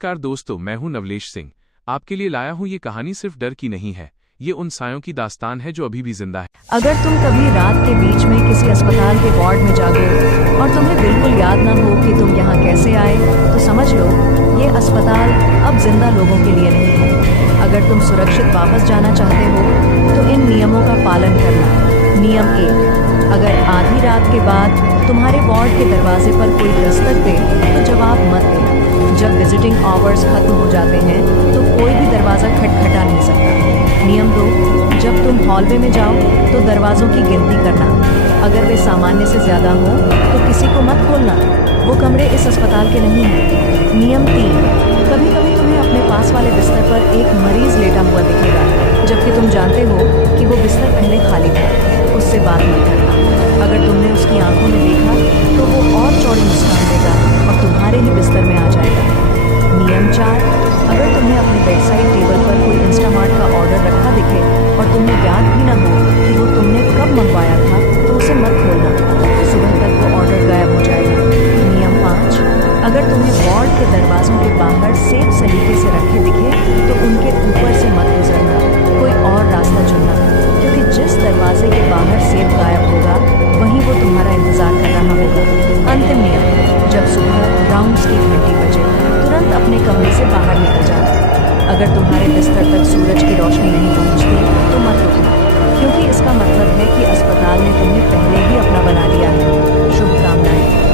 नमस्कार दोस्तों, मैं हूं नवलेश सिंह। आपके लिए लाया हूं ये कहानी सिर्फ डर की नहीं है, ये उन सायों की दास्तान है जो अभी भी जिंदा है। अगर तुम कभी रात के बीच में किसी अस्पताल के वार्ड में जागो और तुम्हें बिल्कुल याद ना हो कि तुम यहाँ कैसे आए, तो समझ लो ये अस्पताल अब जिंदा लोगों के लिए नहीं है। अगर तुम सुरक्षित वापस जाना चाहते हो तो इन नियमों का पालन करना। नियम 1, अगर आधी रात के बाद तुम्हारे वार्ड के दरवाजे पर कोई दस्तक दे तो जवाब मत दो। जब विजिटिंग आवर्स खत्म हो जाते हैं तो कोई भी दरवाज़ा खटखटा नहीं सकता। नियम 2, जब तुम हॉलवे में जाओ तो दरवाज़ों की गिनती करना। अगर वे सामान्य से ज़्यादा हों तो किसी को मत खोलना, वो कमरे इस अस्पताल के नहीं हैं। नियम 3, कभी कभी तुम्हें अपने पास वाले बिस्तर पर एक मरीज लेटा हुआ दिखेगा, जबकि तुम जानते हो कि वो बिस्तर पहले खाली था। उससे बात मत करना। अगर तुमने उसकी आंखों में देखा तो वो और चौड़ी मुस्कान देगा और तुम्हारे ही बिस्तर में आ जाएगा। नियम 4, अगर तुम्हें अपने बेडसाइड टेबल पर कोई इंस्टामार्ट का ऑर्डर रखा दिखे और तुम्हें याद भी ना हो कि वो तुमने कब मंगवाया था, तो उसे मत खोलना। सुबह तक वो ऑर्डर गायब हो जाएगा। नियम 5, अगर तुम्हें वार्ड के दरवाजों के बाहर सेफ सलीके से रखे दिखे तो उनके ऊपर से मत गुजरना, कोई और रास्ता चुनना, क्योंकि जिस दरवाजे के बाहर सेफ गायब होगा वहीं वो तुम्हारा इंतजार कर रहा होगा। अंतिम नियम, जब सुबह राउंड्स की घंटी बजे तुरंत अपने कमरे से बाहर निकल जाना। अगर तुम्हारे बिस्तर तक सूरज की रोशनी नहीं पहुंचती तो मत रुकना, क्योंकि इसका मतलब है कि अस्पताल ने तुम्हें पहले ही अपना बना लिया है। शुभकामनाएं।